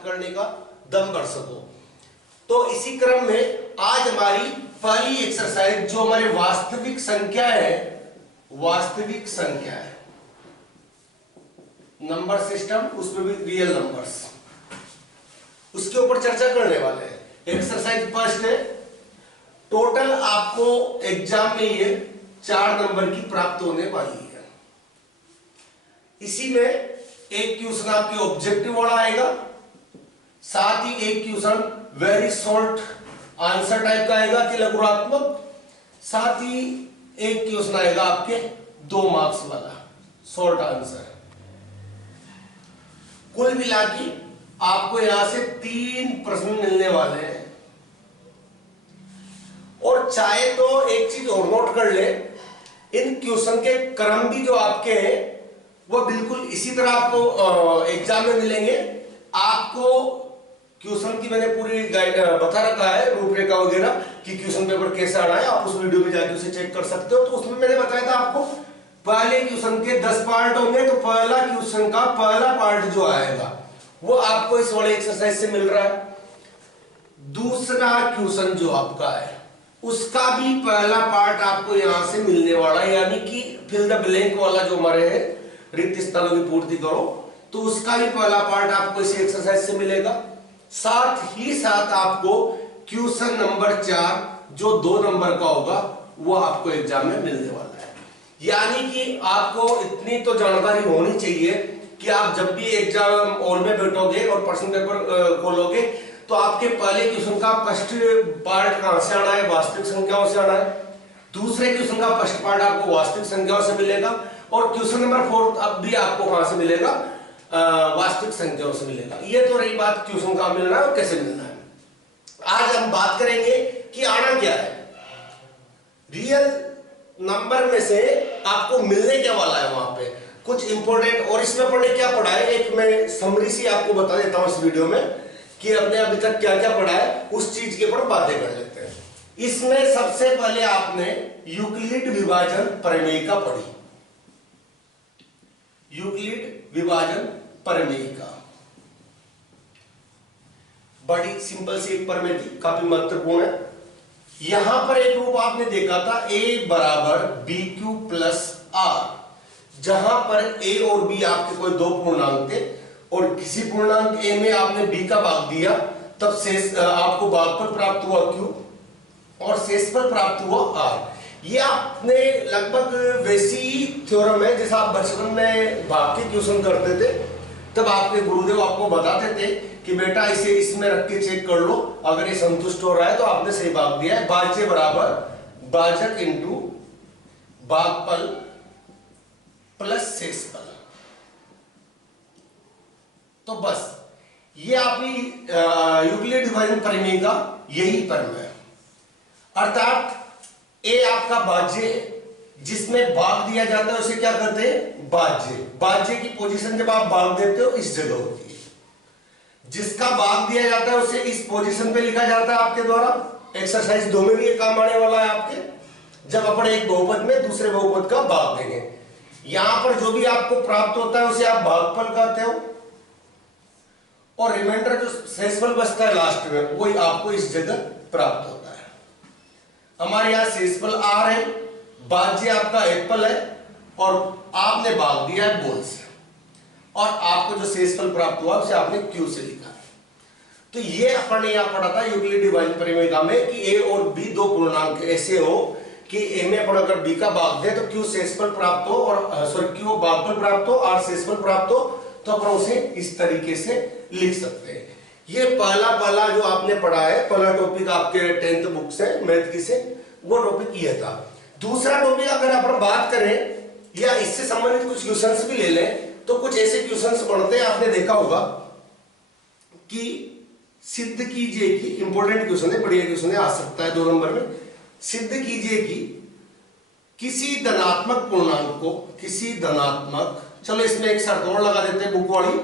प्राप्त करने का दम कर सको। तो इसी क्रम में आज हमारी पहली एक्सरसाइज जो हमारे वास्तविक संख्या है, वास्तविक संख्या है, नंबर सिस्टम, उसमें भी रियल नंबर्स, उसके ऊपर चर्चा करने वाले हैं। एक्सरसाइज फर्स्ट है, टोटल आपको एग्जाम में ये 4 नंबर की प्राप्त होने वाली है। इसी में एक क्वेश्चन आपके ऑब्जेक्टिव वाला आएगा, साथ ही एक question very short answer type का आएगा कि लघुरात्मक, साथ ही एक क्वेश्चन आएगा आपके 2 मार्क्स वाला शॉर्ट आंसर। कुल मिला के आपको यहां से 3 प्रश्न मिलने वाले हैं। और चाहे तो एक चीज और नोट कर ले, इन क्वेश्चन के क्रम भी जो आपके हैं वो बिल्कुल इसी तरह आपको एग्जाम में मिलेंगे। आपको क्वेश्चन की मैंने पूरी गाइड बता रखा है, रूपरेखा वगैरह कि क्वेश्चन पेपर कैसे आना है, आप उस वीडियो में जाके उसे चेक कर सकते हो। तो उसमें मैंने बताया था आपको पहले क्वेश्चन के 10 पार्ट होंगे, तो पहला क्वेश्चन का पहला पार्ट जो आएगा वो आपको इस वाले एक्सरसाइज से मिल रहा है। दूसरा क्वेश्चन जो आपका है उसका भी पहला पार्ट आपको यहां से मिलने वाला है, यानी कि फिल द ब्लैंक वाला जो हमारे है, रिक्त स्थानों की पूर्ति करो, तो उसका भी पहला पार्ट आपको इसी एक्सरसाइज से मिलेगा। साथ ही साथ आपको क्वेश्चन नंबर 4 जो 2 नंबर का होगा वो आपको एग्जाम में मिलने वाला है। यानी कि आपको इतनी तो जानकारी होनी चाहिए कि आप जब भी एग्जाम हॉल में बैठोगे और प्रश्न पेपर खोलोगे तो आपके पहले क्वेश्चन का फर्स्ट पार्ट कहां से आना है, वास्तविक संख्याओं से आना है। दूसरे क्वेश्चन का फर्स्ट पार्ट आपको वास्तविक संख्याओं से मिलेगा, और क्वेश्चन नंबर 4 अब भी आपको कहां से मिलेगा, वास्तविक संख्याओं से मिलेगा। ये तो रही बात क्वेश्चन का मिलना है और कैसे मिलना है। आज हम बात करेंगे कि आना क्या है, रियल नंबर में से आपको मिलने क्या वाला है, वहां पे कुछ इंपॉर्टेंट। और इसमें अपने क्या पढ़ा है, एक मैं समरी सी आपको बता देता हूं इस वीडियो में कि अपने अभी तक क्या क्या पढ़ा है, उस चीज के ऊपर बातें कर लेते हैं। इसमें सबसे पहले आपने यूक्लिड विभाजन प्रमेयिका पढ़ी, यूक्लिड विभाजन प्रमेयिका बड़ी सिंपल सी एक प्रमेय थी, काफी महत्वपूर्ण है। यहां पर एक रूप आपने देखा था a बराबर बी क्यू प्लस आर, जहां पर a और b आपके कोई 2 पूर्णांक थे और किसी पूर्णांक a में आपने b का भाग दिया, तब शेष आपको भागफल प्राप्त हुआ q और शेषफल प्राप्त हुआ r। ये आपने लगभग वैसी थ्योरम है जैसा आप बचपन में भाग के क्वेश्चन करते थे, तब आपके गुरुदेव आपको बताते थे कि बेटा इसे इसमें रख के चेक कर लो, अगर ये संतुष्ट हो रहा है तो आपने सही भाग दिया है। भाज्य बराबर भाजक इंटू भागफल प्लस शेषफल। तो बस ये आपकी यूक्लिड विभाजन प्रमेय का यही प्रमेय है। अर्थात ए आपका भाज्य जिसमें भाग दिया जाता है उसे क्या कहते हैं, भाज्य। भाज्य की पोजीशन जब आप भाग देते हो इस जगह होती है, जिसका भाग दिया जाता है उसे इस पोजीशन पे लिखा जाता है आपके द्वारा। एक्सरसाइज 2 में भी ये काम आने वाला है आपके, जब अपन एक बहुपद में दूसरे बहुपद का भाग देंगे। यहां पर जो भी आपको प्राप्त होता है उसे आप भागफल कहते हो, और रिमाइंडर जो शेषफल बचता है लास्ट में वही आपको इस जगह प्राप्त होता है। हमारे यहां शेषफल आर है, भाज्य आपका एप्पल है, और आपने भाग दिया है बॉल से, और आपको जो शेषफल प्राप्त हुआ उसे आपने क्यू से लिखा है। तो ये अपन ने यहां पढ़ा था यूक्लिड विभाजन प्रमेय में कि ए और बी 2 पूर्णांक ऐसे हो कि ए में अपन अगर बी का भाग दे तो क्यू शेषफल प्राप्त हो, और सॉरी क्यू भागफल प्राप्त हो, आर शेषफल प्राप्त हो, तो अपन उसे इस तरीके से लिख सकते हैं। ये पहला जो आपने पढ़ा है, पहला टॉपिक आपके 10th बुक से, मैथ की से, वो टॉपिक ये था। दूसरा टॉपिक अगर अपन बात करें या इससे संबंधित कुछ क्वेश्चंस भी ले लें तो कुछ ऐसे क्वेश्चंस पढ़ते हैं, आपने देखा होगा कि सिद्ध कीजिए कि, इंपॉर्टेंट क्वेश्चन है, बढ़िया क्वेश्चन है, आ सकता है 2 नंबर में। सिद्ध कीजिए कि किसी धनात्मक पूर्णांक को, किसी धनात्मक, चलो इसमें एक शर्त और लगा देते हैं बुक वाली,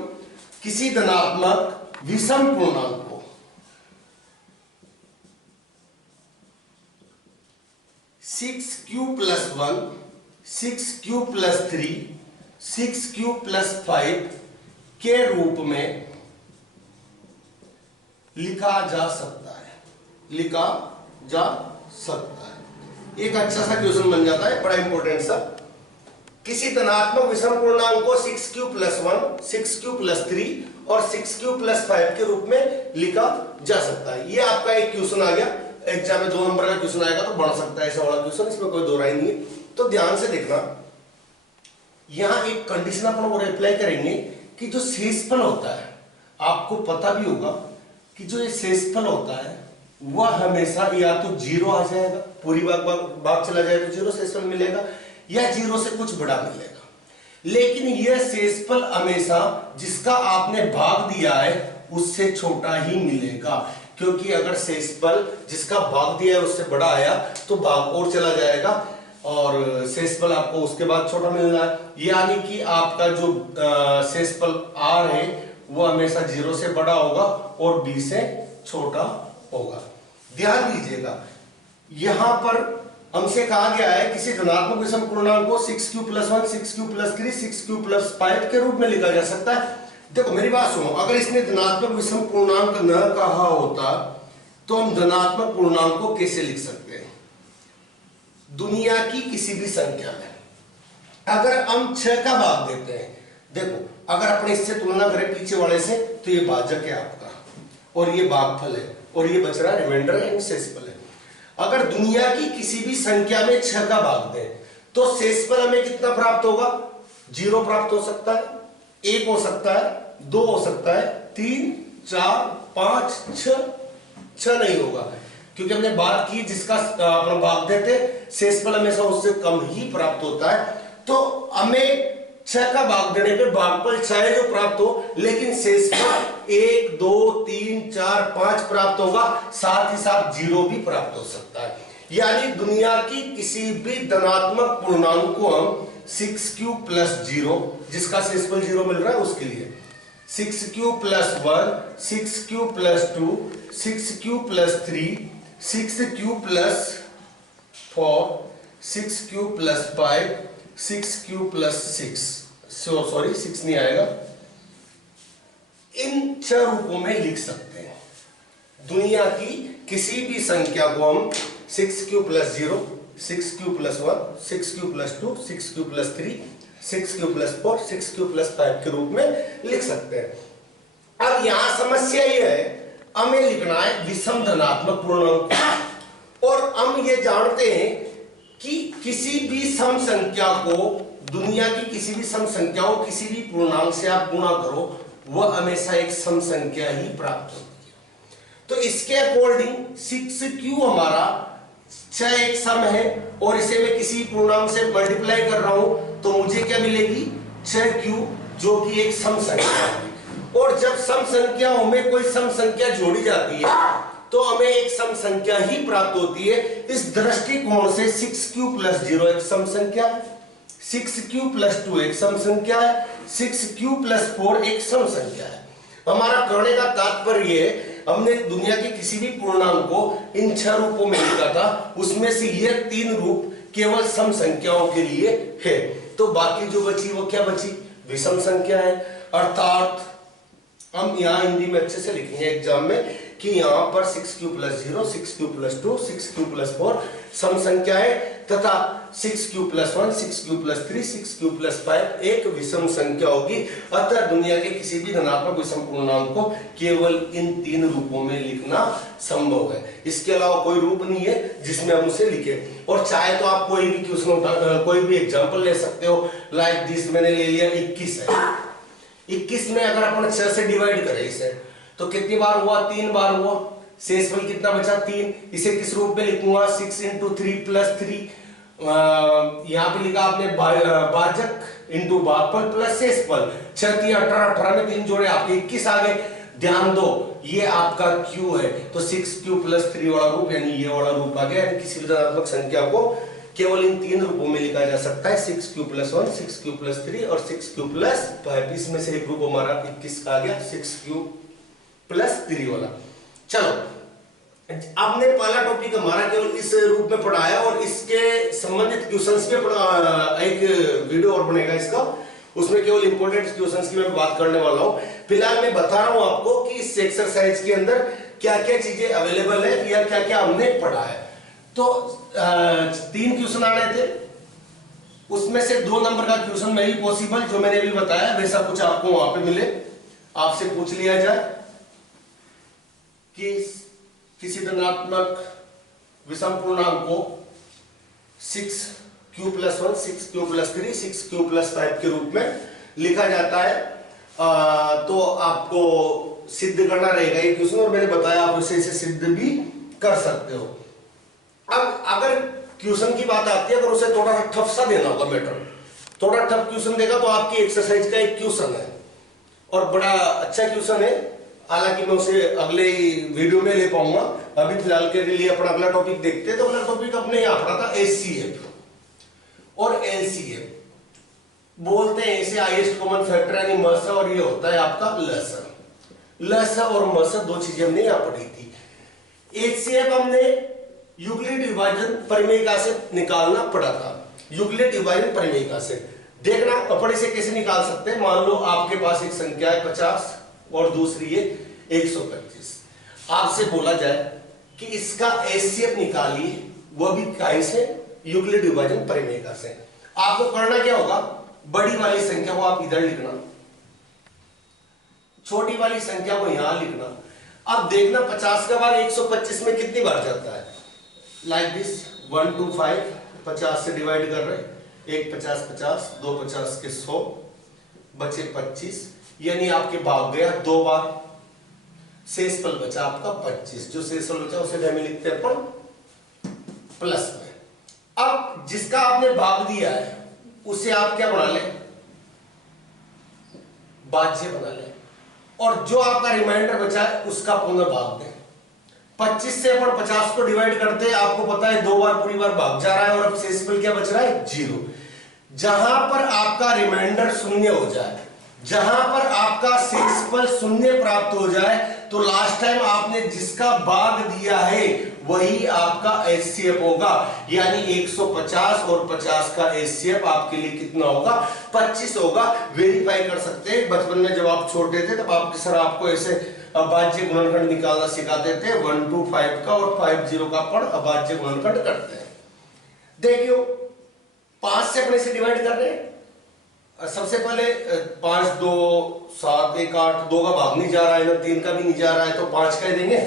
किसी धनात्मक विषम पूर्णांक को 6q + 1, 6q + 3, 6q + 5 के रूप में लिखा जा सकता है, लिखा जा सकता है। एक अच्छा सा क्वेश्चन बन जाता है, बड़ा इंपॉर्टेंट सा। किसी धनात्मक विषम पूर्णांक को 6q+1, 6q+3 और 6q+5 के रूप में लिखा जा सकता है। ये आपका एक क्वेश्चन आ गया एग्जाम में, 2 नंबर का क्वेश्चन आएगा तो बन सकता है ऐसा वाला क्वेश्चन, इसमें कोई दो राय नहीं है। तो ध्यान से देखना, यहां एक कंडीशन अपन वो अप्लाई करेंगे कि जो शेषफल होता है, आपको पता भी होगा कि जो ये शेषफल होता है वह हमेशा या तो 0 आ जाएगा, पूरी भाग चला जाए तो 0 शेषफल मिलेगा, या 0 से कुछ बड़ा मिलेगा। लेकिन यह शेषफल हमेशा जिसका आपने भाग दिया है उससे छोटा ही मिलेगा, क्योंकि अगर शेषफल जिसका भाग दिया है उससे बड़ा आया तो भाग और चला जाएगा और शेषफल आपको उसके बाद छोटा मिलना है। यानी कि आपका जो शेषफल r है वो हमेशा 0 से बड़ा होगा और b से छोटा होगा। ध्यान दीजिएगा, यहां पर हमसे कहा गया है किसी धनात्मक विषम पूर्णांक को 6q+1, 6q+3, 6q+5 के रूप में लिखा जा सकता है। देखो मेरी बात सुनो, अगर इसने धनात्मक विषम पूर्णांक न कहा होता तो हम धनात्मक पूर्णांक को कैसे लिख सकते हैं? दुनिया की किसी भी संख्या में अगर हम 6 का भाग देते हैं, देखो अगर अपने इससे तुलना करें पीछे वाले से, तो ये भाजक है आपका और ये भागफल है और ये बच रहा है रिमाइंडर है, शेषफल है। अगर दुनिया की किसी भी संख्या में 6 का भाग दें तो शेषफल हमें कितना प्राप्त होगा? 0 प्राप्त हो सकता है, 1 हो सकता है, 2 हो सकता है, 3, 4, 5, 6 नहीं होगा, क्योंकि हमने बात की जिसका अपना भाग देते शेषफल हमेशा उससे कम ही प्राप्त होता है। तो हमें 6 का भाग देने पे भागफल चाहे जो प्राप्त हो, लेकिन शेषफल 1, 2, 3, 4, 5 प्राप्त होगा, साथ ही साथ 0 भी प्राप्त हो सकता है। यानी दुनिया की किसी भी धनात्मक पूर्णांक को हम 6q+0, जिसका शेषफल 0 मिल रहा है उसके लिए 6q+1, 6q+2, 6q+3, 6q+4, 6q+5, 6q+6, sorry 6 नहीं आएगा, इन 6 रूपों में लिख सकते हैं। दुनिया की किसी भी संख्या को हम 6q+0, 6q+1, 6q+2, 6q+3, 6q+4, 6q+5 के रूप में लिख सकते हैं। अब यहां समस्या यह है, हमें लिखना है विषम धनात्मक पूर्णांक, और हम ये जानते हैं कि किसी भी सम संख्या को, दुनिया की किसी भी सम संख्या को किसी भी पूर्णांक से आप गुणा करो, वह हमेशा एक सम संख्या ही प्राप्त होती है। तो इसके अकॉर्डिंग 6q हमारा 6 एक सम है और इसे मैं किसी पूर्णांक से मल्टीप्लाई कर रहा हूं तो मुझे क्या मिलेगी? 6q, जो कि एक सम संख्या है। और जब सम संख्याओं में कोई सम संख्या जोड़ी जाती है तो हमें एक सम संख्या ही प्राप्त होती है। इस दृष्टिकोण से 6q+0 एक सम संख्या है, 6q+2 एक सम संख्या है, 6q+4 एक सम संख्या है। हमारा कहने का तात्पर्य है, हमने दुनिया के किसी भी पूर्णांक को इन 6 रूपों में लिखा था, उसमें से ये 3 रूप केवल सम संख्याओं के लिए है, तो बाकी जो बची वो क्या बची? विषम संख्या है। अर्थात हम यहाँ हिंदी में अच्छे से लिखेंगे एग्जाम में कि यहाँ पर 6q+0, 6q+2, 6q+4 सम संख्या है तथा 6q+1, 6q+3, 6q+5 एक विषम संख्या होगी। अतः दुनिया के किसी भी धनात्मक विषम पूर्णांक को केवल इन 3 रूपों में लिखना संभव है। इसके अलावा कोई रूप नहीं है जिसमें हम उसे लिखे। और चाहे तो आप कोई भी क्वेश्चन उठा, कोई भी एग्जाम्पल ले सकते हो। लाइक दिस मैंने ले लिया 21 है, 21 में अगर अपन 6 से डिवाइड करें इसे तो कितनी बार हुआ? 3 बार हुआ। शेषफल कितना बचा? 3। इसे किस रूप में लिखूंगा? 6 × 3+3। यहाँ पे लिखा आपने भाजक इंटू भागफल प्लस शेषफल। 6 × 3 = 18, 18 में 3 जोड़े आपके 21 आ गए। ध्यान दो, ये आपका q है, तो 6q+3 वाला रूप यानी ये वाला रूप आ गया। यानी किसी भी धनात्मक संख्या को केवल इन 3 रूपों में लिखा जा सकता है, 6q+1, 6q+3 और 6q+5। इसमें से एक रूप हमारा 21 का आ गया, 6q+3 वाला। चलो, आपने पहला टॉपिक हमारा केवल इस रूप में पढ़ाया और इसके संबंधित क्वेश्चंस पे एक वीडियो और बनेगा इसका, उसमें केवल इंपॉर्टेंट क्वेश्चंस की मैं बात करने वाला हूं। फिलहाल मैं बता रहा हूं आपको कि इस एक्सरसाइज के अंदर क्या क्या चीजें अवेलेबल है या क्या क्या हमने पढ़ा है। तो 3 क्वेश्चन आ रहे थे, उसमें से 2 नंबर का क्वेश्चन नहीं पॉसिबल, जो मैंने अभी बताया वैसा कुछ आपको वहां पे मिले, आपसे पूछ लिया जाए कि किसी धनात्मक विषम पूर्णांक को 6q+1 6q+3 6q+5 के रूप में लिखा जाता है। तो आपको सिद्ध करना रहेगा ये क्वेश्चन, और मैंने बताया आप इसे सिद्ध भी कर सकते हो। अब अगर क्वेश्चन की बात आती है, अगर उसे थोड़ा सा टफ सा देना होगा मैटर, थोड़ा टफ क्वेश्चन देगा तो आपकी एक्सरसाइज का एक क्वेश्चन है और बड़ा अच्छा क्वेश्चन है, हालांकि मैं उसे अगले वीडियो में ले पाऊंगा। अभी फिलहाल के लिए अपना अगला टॉपिक देखते हैं। तो अगला टॉपिक अपने यहाँ पढ़ा था HCF और LCF, बोलते हैं इसे हाईएस्ट कॉमन फैक्टर यानी मस, और ये होता है आपका लस और मस, 2 चीजें हमने यहाँ पढ़ी थी। HCF हमने यूक्लिड विभाजन परिमेयिका से निकालना पड़ा था। यूक्लिड विभाजन परिमेयिका से देखना अपन इसे कैसे निकाल सकते हैं। मान लो आपके पास एक संख्या है 50 और दूसरी है 125, आपसे बोला जाए कि इसका HCF निकालिए, वो भी कहीं से, यूक्लिड विभाजन परिमेयिका से। आपको करना क्या होगा, बड़ी वाली संख्या को आप इधर लिखना, छोटी वाली संख्या को यहां लिखना। अब देखना 50 का भाग 125 में कितनी बार जाता है, लाइक दिस 1 2 5, 50 से डिवाइड कर रहे, 1 50 50, 2 50 के 100, बचे 25, यानी आपके भाग गया 2 बार, शेषफल बचा आपका 25। जो शेषफल बचा उसे में लिखते हैं अपन प्लस में। अब जिसका आपने भाग दिया है उसे आप क्या बना ले, भाज्य बना ले, और जो आपका रिमाइंडर बचा है उसका पुनः भाग दें। 25 से अपन 50 को डिवाइड करते हैं, आपको पता है 2 बार पूरी बार भाग जा रहा है, और अब शेषफल क्या बच रहा है, 0। जहां पर आपका रिमाइंडर 0 हो जाए, जहां पर आपका शेषफल 0 प्राप्त हो जाए, तो लास्ट टाइम आपने जिसका भाग दिया है वही आपका HCF होगा। यानी 150 और 50 का HCF आपके लिए कितना होगा, 25 होगा। वेरीफाई कर सकते हैं, बचपन में जब आप छोटे थे तब आपके सर आपको ऐसे अभाज्य गुणनखंड निकालना सिखाते थे, 1 2 5 का और 5 0 का अपन अभाज्य गुणनखंड करते हैं। देखियो 5 से अपने से डिवाइड कर रहे हैं, सबसे पहले 5 2 7 1 8, 2 का भाग नहीं जा रहा है ना 3 का भी नहीं जा रहा है, तो 5 का ही देंगे।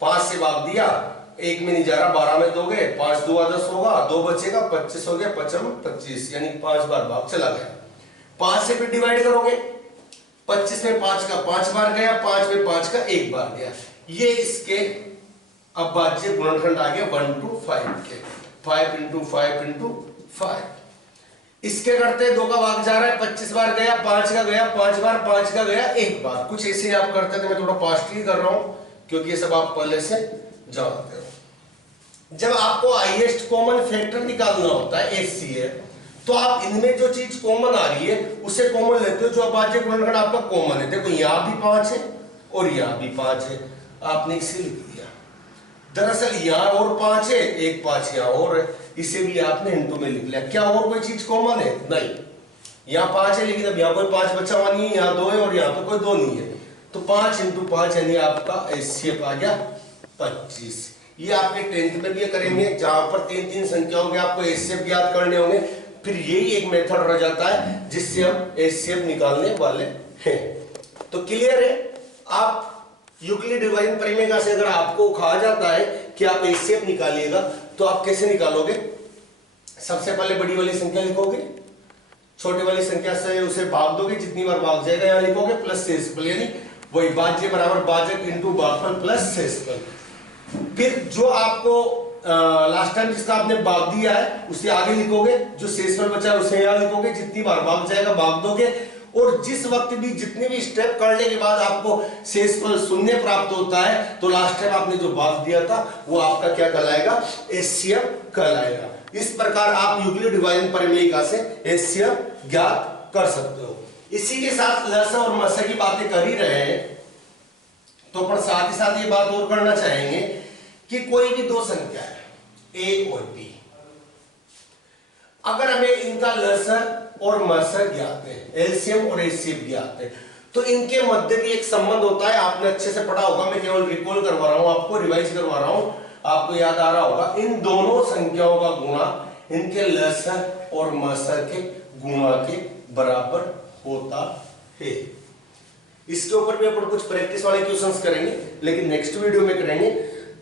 5 से भाग दिया, 1 में नहीं जा रहा, 12 में दोगे, 5 2 10 होगा, 2 बचेगा, 25 हो गया, 5 25, यानी 5 बार भाग चला गया। 5 से फिर डिवाइड करोगे, 25 में 5 का 5 बार गया, 5 में 5 का 1 बार गया। ये इसके अभाज्य गुणनखंड आ गया 1 2 5 के, 5 × 5 × 5। इसके करते 2 का भाग जा रहा है, 25 बार गया, 5 का गया, 5 बार, 5 का गया 1 बार। कुछ ऐसे ही आप करते थे, मैं थोड़ा फास्टली कर रहा हूं क्योंकि ये सब आप पहले से जानते हो। जब आपको हाईएस्ट कॉमन फैक्टर निकालना होता है HCF, तो आप इनमें जो चीज कॉमन आ रही है उसे कॉमन लेते हो, जो अभाज्य गुणनखंड आपका कॉमन है। देखो यहां भी 5 है और यहां भी 5 है, आपने इसे लिख दिया। दरअसल यहां और 5 है, एक 5 यहां और है, इसे भी आपने इंटू में लिख लिया। क्या और कोई चीज कॉमन है, नहीं। यहां 5 है लेकिन अब यहां कोई 5 बचा हुआ नहीं है, यहां 2 है और यहां पे कोई 2 नहीं है, तो 5 × 5 यानी आपका HCF आ गया 25। ये आपके 10th में भी करेंगे, जहां पर 3 संख्याओं के आपको HCF ज्ञात करने होंगे, फिर यही एक मेथड रह जाता है जिससे हम HCF निकालने वाले हैं। तो क्लियर है। आप यूक्लिड विभाजन परिमेयिका से अगर आपको कहा जाता है कि आप HCF निकालिएगा, तो आप कैसे निकालोगे, सबसे पहले बड़ी वाली संख्या लिखोगे, छोटी वाली संख्या से उसे भाग दोगे, जितनी बार भाग जाएगा यहां लिखोगे, प्लस शेषफल, यानी वही भाज्य बराबर भाजक इंटू भागफल प्लस शेषफल। फिर जो आपको लास्ट टाइम जिसका आपने भाग दिया है उसे आगे लिखोगे, जो शेषफल बचा है उसे यहां लिखोगे, जितनी बार भाग जाएगा भाग दोगे, और जिस वक्त भी जितने भी स्टेप करने के बाद आपको शेषफल 0 प्राप्त होता है, तो लास्ट टाइम आपने जो भाग दिया था वो आपका क्या कहलाएगा, HCF कहलाएगा। इस प्रकार आप यूक्लिड विभाजन परिमेयिका से HCF ज्ञात कर सकते हो। इसी के साथ लस और मस की बातें कर ही रहे हैं, तो अपन साथ ही साथ ये बात और करना चाहेंगे कि कोई भी 2 संख्या है A और B, अगर हमें इनका लस और मस ज्ञात है, LCM और HCF ज्ञात है, तो इनके मध्य भी एक संबंध होता है, आपने अच्छे से पढ़ा होगा, मैं केवल रिकॉल करवा रहा हूं आपको, रिवाइज करवा रहा हूं, आपको याद आ रहा होगा। इन दोनों संख्याओं का गुणा इनके लसर और मसर के गुणा के बराबर होता है। इसके ऊपर भी अपन कुछ प्रैक्टिस वाले क्वेश्चंस करेंगे, लेकिन नेक्स्ट वीडियो में करेंगे।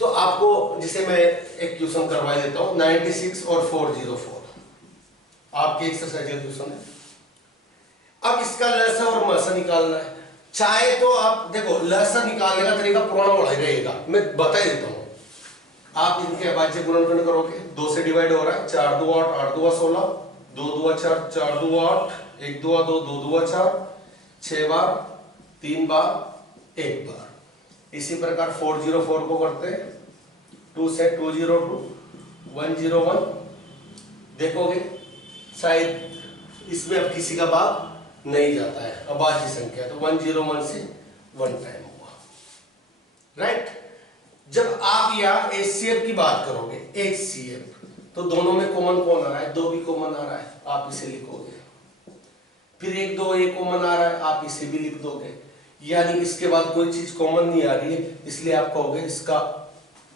तो आपको जिसे मैं एक क्वेश्चन करवा देता हूं, 96 और 404 आपके एक्सरसाइज का क्वेश्चन है। अब इसका लसर और मसर निकालना है। चाहे तो आप देखो, लसर निकालने का तरीका पुराना वाला ही रहेगा, मैं बता देता हूं। आप इनके अभाज्य गुणनखंड करोगे, 2 से डिवाइड हो रहा है, 4 2 8 8 2 16, 2 2 4 4 2 8, 1 2 2 2 2 4, 6 बार, 3 बार, 1 बार। इसी प्रकार 404 को करते हैं, 2 से 202 101। देखोगे शायद इसमें अब किसी का भाग नहीं जाता है, अभाज्य संख्या, तो 101 से 1 टाइम हुआ, राइट। जब आप यहाँ HCF की बात करोगे, HCF, तो दोनों में कॉमन कौन आ रहा है? 2 भी कॉमन आ रहा है, आप इसे लिखोगे। फिर 1 2 1 कॉमन आ रहा है, आप इसे भी लिख दोगे। यानी इसके बाद कोई चीज कॉमन नहीं आ रही है, इसलिए आप कहोगे इसका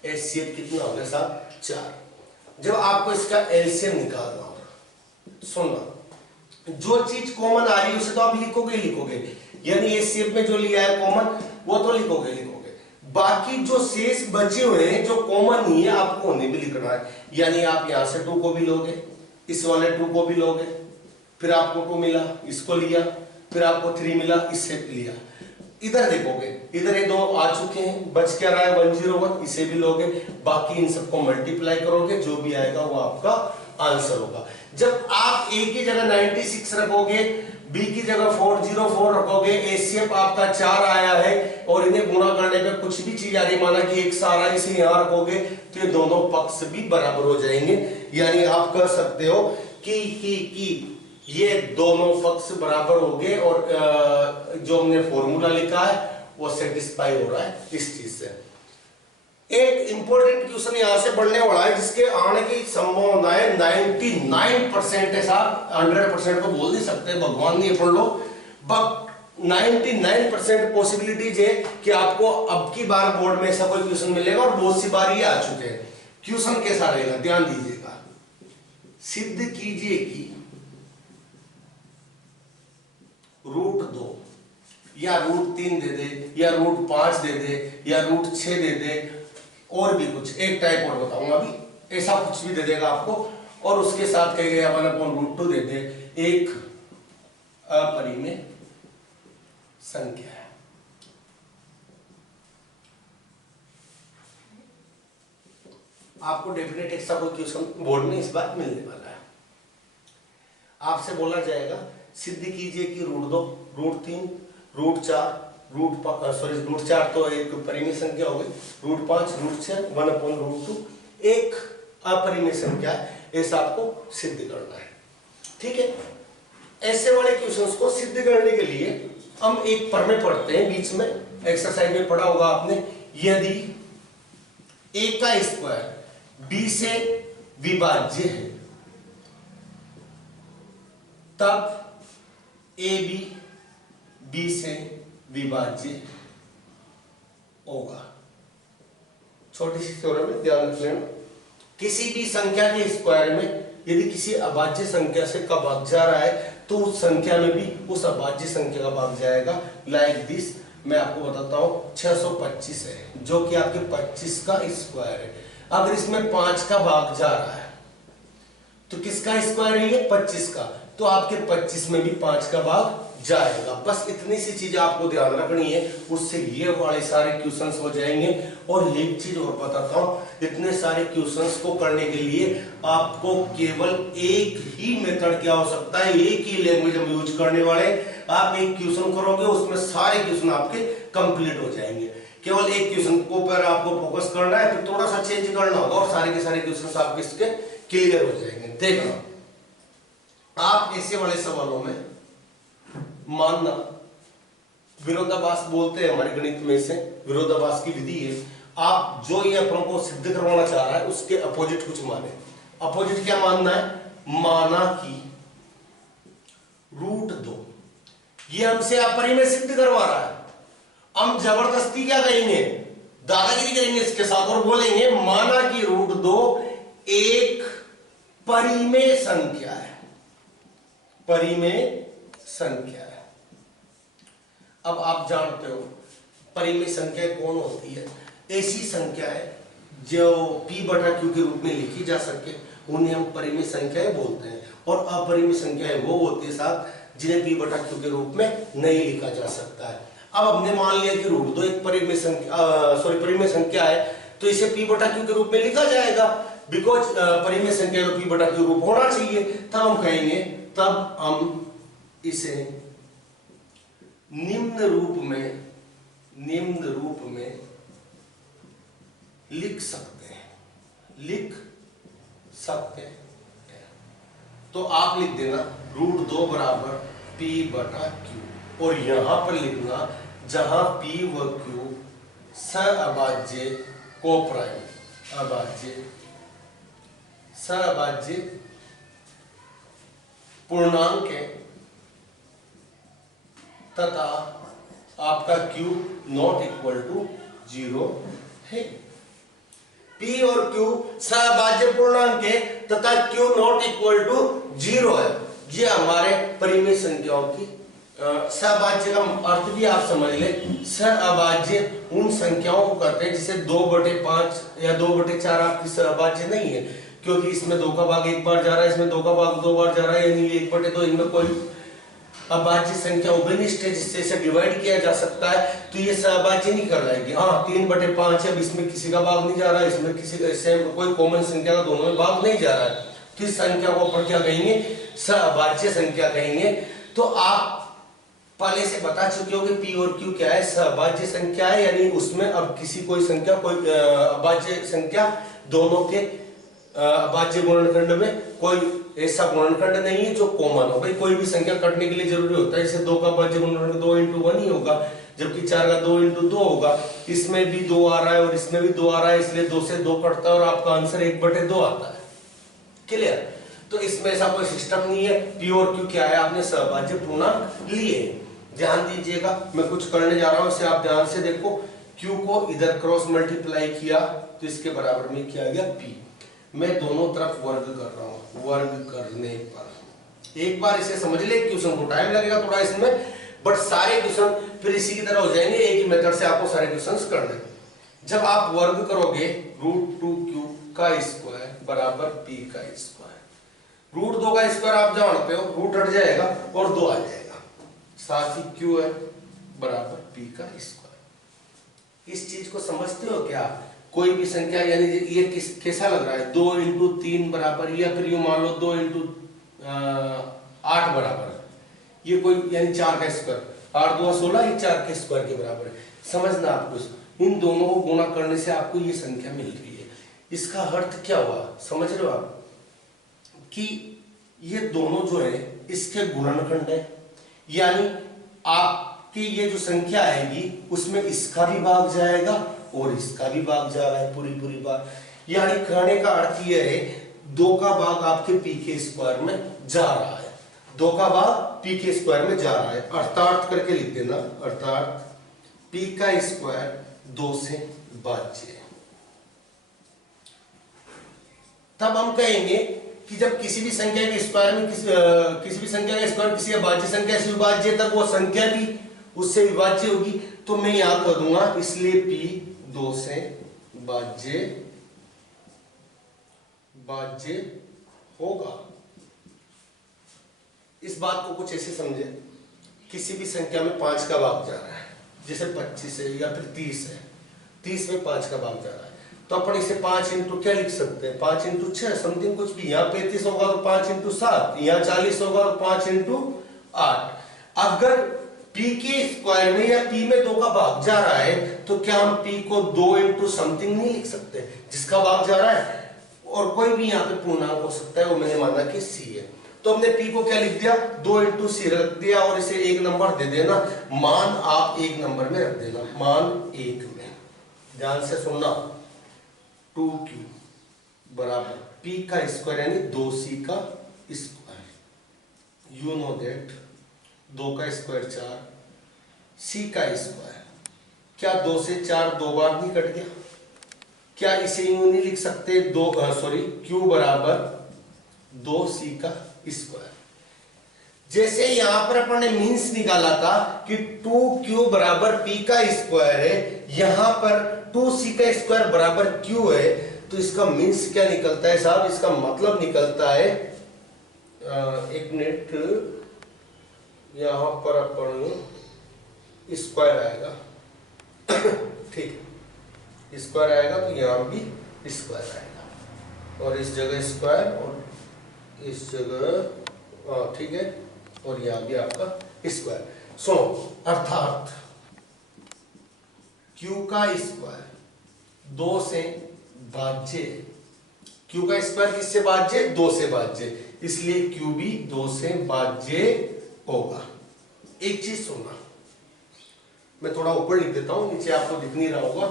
HCF कितना होगा साहब? 4। जब आपको इसका LCM निकालना होगा, सुनना, जो चीज कॉमन आ रही है उसे तो आप लिखोगे लिखोगे, यानी HCF में जो लिया है कॉमन वो तो लिखोगे लिखोगे। बाकी जो शेष बचे हुए हैं जो कॉमन नहीं है, आपको उन्हें भी लिखना है। यानी आप यहां से 2 को भी लोगे, इस वाले 2 को भी लोगे, फिर आपको 2 मिला, इसको लिया, फिर आपको 3 मिला, इससे लिया। इधर देखोगे, इधर ये 2 आ चुके हैं, बच क्या रहा है? 101, इसे भी लोगे, बाकी इन सबको मल्टीप्लाई करोगे, जो भी आएगा वो आपका आंसर होगा। जब आप A की जगह 96 रखोगे, B की जगह 404 रखोगे, HCF आपका 4 आया है और इन्हें गुणा करने पे कुछ भी चीज आ रही, माना कि 1 आ रहा है, इसे यहां रखोगे तो ये दोनों पक्ष भी बराबर हो जाएंगे। यानी आप कह सकते हो कि ये दोनों पक्ष बराबर हो गए और जो हमने फॉर्मूला लिखा है वो सेटिस्फाई हो रहा है इस चीज से। एक इंपॉर्टेंट क्वेश्चन यहां से बढ़ने वाला है जिसके आने की संभावनाएं 99% है साहब, 100% को बोल नहीं सकते, भगवान नहीं पढ़ लो, बट 99% पॉसिबिलिटीज है कि आपको अब की बार बोर्ड में ऐसा कोई क्वेश्चन मिलेगा, और बहुत सी बार ये आ चुके हैं। क्वेश्चन कैसा रहेगा ध्यान दीजिएगा। सिद्ध कीजिए कि √2 या √3 दे दे, या √5 दे दे, या √6 दे दे, और भी कुछ एक टाइप और बताऊंगा अभी, ऐसा कुछ भी दे देगा आपको, और उसके साथ कहेगा 1/√2 दे दे, एक अपरिमेय संख्या है। आपको डेफिनेट ऐसा कोई क्वेश्चन बोर्ड में इस बार मिलने वाला है। आपसे बोला जाएगा सिद्ध कीजिए कि √2, √3, √4, √4 तो एक परिमेय संख्या हो गई, √5, √6, 1/√2 एक अपरिमेय संख्या है, ऐसा आपको सिद्ध करना है। ठीक है, ऐसे वाले क्वेश्चंस को सिद्ध करने के लिए हम एक प्रमेय पढ़ते हैं, बीच में एक्सरसाइज में पढ़ा होगा आपने। यदि a का स्क्वायर b से विभाज्य है तब AB B से विभाज्य होगा। छोटी सी थ्योरम में ध्यान रख लेना, किसी भी संख्या के स्क्वायर में यदि किसी अभाज्य संख्या से का भाग जा रहा है तो उस संख्या में भी उस अभाज्य संख्या का भाग जाएगा। लाइक दिस, मैं आपको बताता हूं 625 है जो कि आपके 25 का स्क्वायर है। अगर इसमें 5 का भाग जा रहा है तो किसका स्क्वायर है ये? 25 का, तो आपके 25 में भी 5 का भाग जाएगा। बस इतनी सी चीज आपको ध्यान रखनी है, उससे ये वाले सारे क्वेश्चंस हो जाएंगे। और एक चीज और बताता हूं, इतने सारे क्वेश्चंस को करने के लिए आपको केवल एक ही मेथड क्या हो सकता है, एक ही लैंग्वेज हम यूज करने वाले। आप एक क्वेश्चन करोगे उसमें सारे क्वेश्चन आपके कंप्लीट हो जाएंगे। केवल एक क्वेश्चन को पर आपको फोकस करना है, फिर थोड़ा सा चेंज करना होगा और सारे के सारे क्वेश्चन आपके इसके क्लियर हो जाएंगे। देखना, आप ऐसे वाले सवालों में मानना विरोधाभास बोलते हैं हमारे गणित में, से विरोधाभास की विधि है। आप जो ये अपनों को सिद्ध करवाना चाह रहा है उसके अपोजिट कुछ माने। अपोजिट क्या मानना है? माना कि √2 ये हमसे अपरिमेय सिद्ध करवा रहा है। हम जबरदस्ती क्या कहेंगे, दादागिरी करेंगे इसके साथ और बोलेंगे माना कि √2 एक परिमेय संख्या है, परिमेय संख्या है। अब आप जानते हो परिमेय संख्या कौन होती है? ऐसी संख्या है जो P/Q के रूप में लिखी जा सके, उन्हें हम परिमेय संख्याएं बोलते हैं। और अपरिमेय संख्याएं वो होती है साथ जिन्हें P/Q के रूप में नहीं लिखा जा सकता है। अब हमने मान लिया कि √2 एक परिमेय संख्या है, तो इसे P/Q के रूप में लिखा जाएगा, बिकॉज परिमेय संख्या को P/Q रूप होना चाहिए। तब हम इसे निम्न रूप में लिख सकते हैं। तो आप लिख देना √2 बराबर P/Q और यहां पर लिखना जहां P व Q सहअभाज्य कोप्राइम सहअभाज्य पूर्णांक है तथा आपका Q नॉट इक्वल टू 0 है। P और Q सहअभाज्य पूर्णांक है तथा Q नॉट इक्वल टू 0 है। ये हमारे परिमेय संख्याओं की सहअभाज्य का अर्थ भी आप समझ ले। सहअभाज्य उन संख्याओं को करते हैं जिसे 2/5 या 2/4 आपकी सहअभाज्य नहीं है, क्योंकि इसमें 2 का भाग 1 बार जा रहा है, इसमें 2 का भाग 2 बार जा रहा है, यानी 1/2 इनमें कोई अभाज्य संख्या उभयनिष्ठ है जिससे इसे डिवाइड किया जा सकता है, तो ये सहअभाज्य नहीं कहलाएगी। हाँ 3/5 है, इसमें किसी का भाग नहीं जा रहा है, इसमें किसी सेम कोई कॉमन संख्या का दोनों में भाग नहीं जा रहा है, तो इस संख्या को अपन क्या कहेंगे, सहअभाज्य संख्या कहेंगे। तो आप पहले से बता चुके हो कि P और Q क्या है, सहअभाज्य संख्या है, यानी उसमें अब किसी कोई संख्या कोई अभाज्य संख्या दोनों के अभाज्य गुणनखंड में कोई ऐसा गुणनखंड नहीं है जो कॉमन हो। भाई कोई भी संख्या कटने के लिए जरूरी होता है, जैसे 2 का अभाज्य गुणनखंड 2 × 1 ही होगा, जबकि 4 का 2 × 2 होगा। इसमें भी 2 आ रहा है और इसमें भी 2 आ रहा है, इसलिए 2 से 2 कटता है और आपका आंसर 1/2 आता है। क्लियर? तो इसमें ऐसा कोई सिस्टम नहीं है। P और Q क्या है, आपने सहअभाज्य पूर्णांक लिए। ध्यान दीजिएगा, मैं कुछ करने जा रहा हूं, इसे आप ध्यान से देखो। Q को इधर क्रॉस मल्टीप्लाई किया तो इसके बराबर में क्या आ गया, P। मैं दोनों तरफ वर्ग कर रहा हूं, वर्ग करने पर एक बार इसे समझ ले। क्वेश्चन को टाइम लगेगा थोड़ा इसमें, बट सारे क्वेश्चन फिर इसी की तरह हो जाएंगे। एक ही मेथड से आपको सारे क्वेश्चन करने। जब आप वर्ग करोगे √2Q का स्क्वायर बराबर P का स्क्वायर, √2 का स्क्वायर आप जानते हो, रूट हट जाएगा और 2 आ जाएगा, साथ ही Q है बराबर P का स्क्वायर। इस चीज को समझते हो क्या? कोई भी संख्या, यानी ये कैसा लग रहा है, 2 × 3 बराबर, या फिर यूं मान लो 2 × 8 बराबर, ये कोई यानी 4 का स्क्वायर, 8 2 16, ये 4 के स्क्वायर के बराबर है। समझना आपको, इन दोनों को गुणा करने से आपको ये संख्या मिल रही है। इसका अर्थ क्या हुआ, समझ रहे हो आप, कि ये दोनों जो है इसके गुणनखंड है, यानी आपकी ये जो संख्या आएगी उसमें इसका भी भाग जाएगा और इसका भी भाग जा रहा है, पूरी बार। यानी कहने का अर्थ यह है 2 का भाग आपके P के स्क्वायर में जा रहा है, 2 का भाग P के स्क्वायर में जा रहा है। अर्थात करके लिख देना, अर्थात P का स्क्वायर 2 से भाज्य है। तब हम कहेंगे कि जब किसी भी संख्या के स्क्वायर में किसी भी संख्या का स्क्वायर किसी अभाज्य संख्या से विभाज्य, तब वो संख्या भी उससे विभाज्य होगी। तो मैं यहां कर दूंगा, इसलिए P 2 से भाज्य होगा। इस बात को कुछ ऐसे समझे, किसी भी संख्या में 5 का भाग जा रहा है, जैसे 25 है या फिर 30 है, 30 में 5 का भाग जा रहा है, तो अपन इसे 5 × क्या लिख सकते हैं, 5 × 6 समथिंग कुछ भी। यहाँ 35 होगा तो 5 × 7, यहाँ 40 होगा तो 5 × 8। अगर P के स्क्वायर में या P में 2 का भाग जा रहा है तो क्या हम P को 2 × समथिंग नहीं लिख सकते, जिसका भाग जा रहा है, और कोई भी यहाँ पे पूर्णांक हो सकता है, वो मैंने माना कि C है। तो हमने P को क्या लिख दिया, 2 × C रख दिया और इसे 1 नंबर दे देना, मान आप 1 नंबर में रख देना, मान 1 में। ध्यान से सुनना, 2Q बराबर P का स्क्वायर यानी 2C का स्क्वायर। यू नो दैट 2 का स्क्वायर 4, सी का स्क्वायर। क्या 2 से 4 दो बार नहीं कट गया? क्या इसे यूं नहीं लिख सकते? क्यू बराबर 2c का स्क्वायर। जैसे यहां पर अपन ने मीन्स निकाला था कि 2q बराबर p का स्क्वायर है, यहां पर 2c का स्क्वायर बराबर q है, तो इसका मीन्स क्या निकलता है साहब? इसका मतलब निकलता है, एक मिनट, यहां पर अपन स्क्वायर आएगा ठीक है, स्क्वायर आएगा तो यहां भी स्क्वायर आएगा, और इस जगह स्क्वायर और इस जगह ठीक है, और यहां भी आपका स्क्वायर। सो अर्थात q का स्क्वायर 2 से भाज्य, q का स्क्वायर किससे भाज्य? 2 से भाज्य, इसलिए q भी 2 से भाज्य होगा। एक चीज सुनना, मैं थोड़ा ऊपर लिख देता हूं, नीचे आपको दिख नहीं रहा होगा,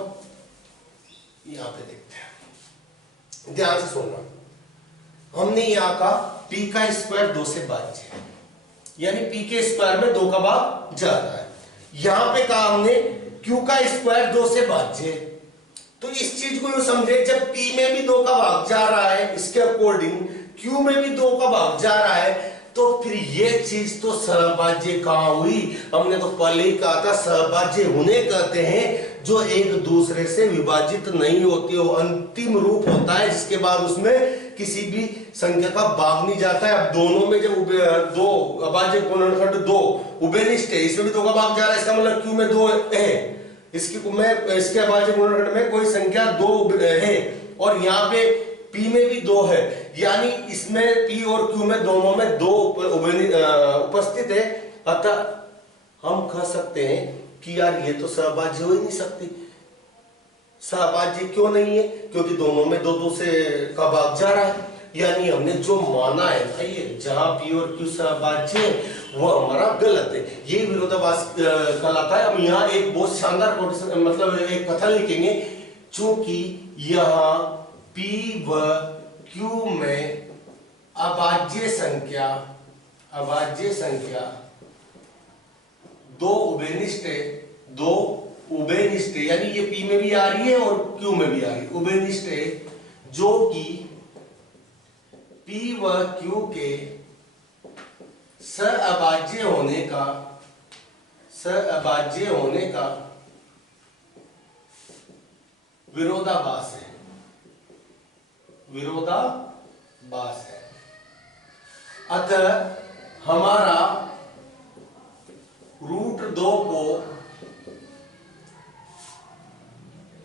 यहां पे देखते हैं, ध्यान से सुनना। हमने यहां का p का स्क्वायर 2 से भाज्य है, यानी p के स्क्वायर में 2 का भाग जा रहा है। यहां पे कहा हमने q का स्क्वायर 2 से भाज्य, तो इस चीज को यूं समझे, जब p में भी 2 का भाग जा रहा है, इसके अकॉर्डिंग q में भी 2 का भाग जा रहा है, तो फिर ये चीज तो सहभाज्य कहां हुई? हमने तो पहले ही कहा था सहभाज्य उन्हें कहते हैं जो एक दूसरे से विभाजित नहीं होती हो, अंतिम रूप होता है जिसके बाद उसमें किसी भी संख्या का भाग नहीं जाता है। अब दोनों में जब दो अभाज्य गुणनखंड 2 उभयनिष्ठ है, इसमें भी 2 का भाग जा रहा है, इसका मतलब q में 2 है, इसके अभाज्य गुणनखंड में कोई संख्या 2 है, और यहाँ पे p में भी 2 है, यानी इसमें p और q में दोनों में 2 उपस्थित है। अतः हम कह सकते हैं कि यार ये तो सहभाज्य हो ही नहीं सकती। सहभाज्य क्यों नहीं है? क्योंकि दोनों में 2 से का भाग जा रहा है, यानी हमने जो माना है ना, ये जहां p और q सहभाज्य है वो हमारा गलत है, ये विरोधाभास कहलाता है। हम यहाँ एक बहुत शानदार मतलब एक कथन लिखेंगे, चूंकि यहाँ p व q में अभाज्य संख्या 2 उभयनिष्ठ है, 2 उभयनिष्ठ है, यानी ये p में भी आ रही है और q में भी आ रही है, उभयनिष्ठ है, जो कि p व q के सहअभाज्य होने का विरोधाभास है। अतः हमारा √2 को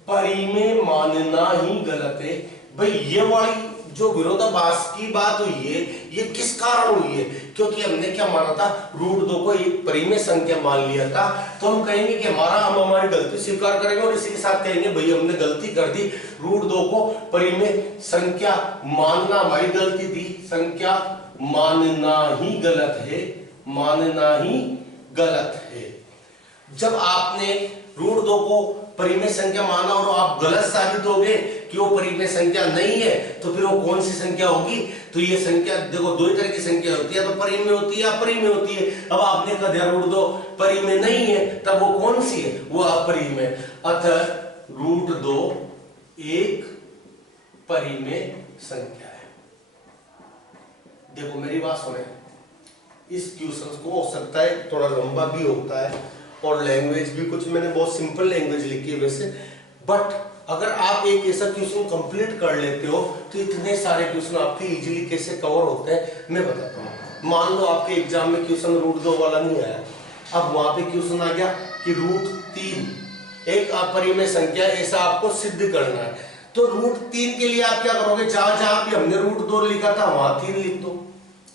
परिमेय मानना ही गलत है। भाई ये वाली जो विरोधाभास की बात हुई है, ये किस कारण हुई है? क्योंकि हमने क्या माना था, √2 को एक परिमेय संख्या मान लिया था, तो हम कहेंगे कि हम हमारी गलती स्वीकार करेंगे और इसी के साथ कहेंगे भाई हमने गलती कर दी, √2 को परिमेय संख्या मानना हमारी गलती थी, संख्या मानना ही गलत है। जब आपने √2 को परिमेय संख्या माना और आप गलत साबित हो गए कि वो परिमेय संख्या नहीं है, तो फिर वो कौन सी संख्या होगी? तो ये संख्या देखो, 2 ही तरह की संख्या होती है, तो परिमेय होती है या अपरिमेय होती है। अब आपने कहा √2 परिमेय नहीं है, तब वो कौन सी है? वो अपरिमेय। अतः √2 एक परिमेय संख्या है। देखो मेरी बात सुने, इस क्वेश्चन को हो सकता है थोड़ा लंबा भी होता है और लैंग्वेज भी कुछ मैंने बहुत सिंपल लैंग्वेज लिखी है वैसे, बट अगर आप एक ऐसा क्वेश्चन कंप्लीट कर लेते हो तो इतने सारे क्वेश्चन आपके इजीली कैसे कवर होते हैं मैं बताता हूँ। मान लो आपके एग्जाम में क्वेश्चन √2 वाला नहीं आया, अब वहां पे क्वेश्चन आ गया कि √3 एक अपरिमेय संख्या, ऐसा आपको सिद्ध करना है। तो √3 के लिए आप क्या करोगे, जहां भी हमने √2 लिखा था वहां 3 लिख दो,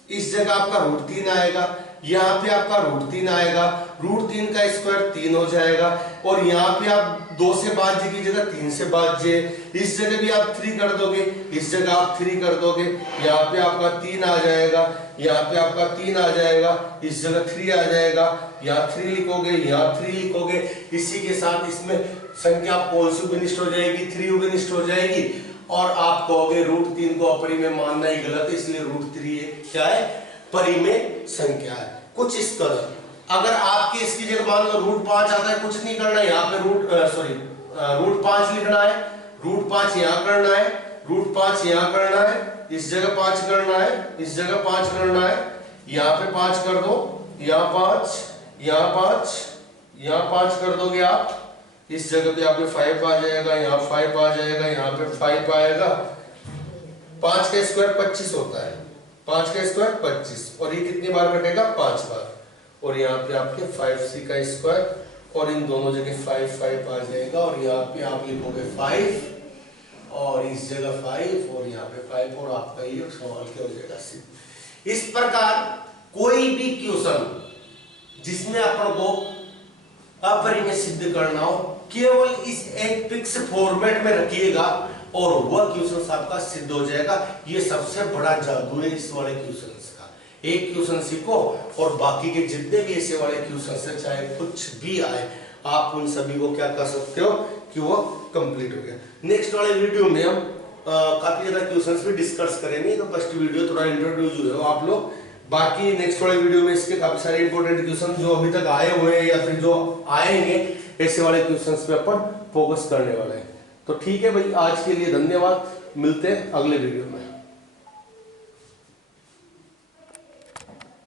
इस जगह आपका √3 आएगा, यहाँ पे आपका √3 आएगा, √3 का स्क्वायर 3 हो जाएगा, और यहाँ पे आप 2 से भाज्य की जगह 3 से भाज्य, इस जगह भी आप 3 कर दोगे, इस जगह आप 3 कर दोगे, यहाँ पे आपका 3 आ जाएगा, यहाँ पे आपका 3 आ जाएगा, इस जगह 3 आ जाएगा, यहाँ 3 लिखोगे, यहाँ 3 लिखोगे। इसी के साथ इसमें संख्या कौन सी उपनिष्ठ हो जाएगी, 3 उपनिष्ठ हो जाएगी, और आप कहोगे √3 को अपरिमेय मानना ही गलत है, इसलिए √3 क्या है, परिमेय संख्या है। कुछ इस तरह अगर आपके इसकी जगह मान लो √5 आता है, कुछ नहीं करना है, यहाँ पे √5 लिखना है, √5 यहाँ करना है, √5 यहाँ करना है, इस जगह 5 करना है, इस जगह 5 करना है, यहाँ पे 5 कर दो, यहाँ 5, यहाँ 5, यहाँ 5 कर दोगे आप, इस जगह पे आपके 5 आ जाएगा, यहाँ 5 आ जाएगा, यहाँ पे 5 आएगा। 5 का स्क्वायर 25 होता है, 5 का स्क्वायर 25, और ये कितनी बार कटेगा? 5 बार। और यहाँ पे आपके 5c का स्क्वायर, और इन दोनों जगह 5 5 आ जाएगा, और यहाँ पे आप लिखोगे 5 और इस जगह 5 और यहाँ पे 5, और आपका ये सवाल क्या हो जाएगा? सिद्ध। इस प्रकार कोई भी क्वेश्चन जिसमें अपन को अपरिमेय सिद्ध करना हो, केवल इस एक फिक्स फॉर्मेट में रखिएगा और वह क्वेश्चन आपका सिद्ध हो जाएगा। ये सबसे बड़ा जादू है इस वाले क्वेश्चन का। एक क्वेश्चन सीखो और बाकी के जितने भी ऐसे वाले क्वेश्चन से चाहे कुछ भी आए, आप उन सभी को क्या कर सकते हो कि वो कंप्लीट हो गया। नेक्स्ट वाले वीडियो में हम काफी ज्यादा क्वेश्चंस भी डिस्कस करेंगे, तो फर्स्ट वीडियो थोड़ा इंट्रोड्यूस हुए हो आप लोग। बाकी नेक्स्ट वाले वीडियो में इसके काफी सारे इंपॉर्टेंट क्वेश्चन जो अभी तक आए हुए हैं या फिर जो आएंगे, ऐसे वाले क्वेश्चंस पे अपन फोकस करने वाले हैं। तो ठीक है भाई, आज के लिए धन्यवाद, मिलते हैं अगले वीडियो में।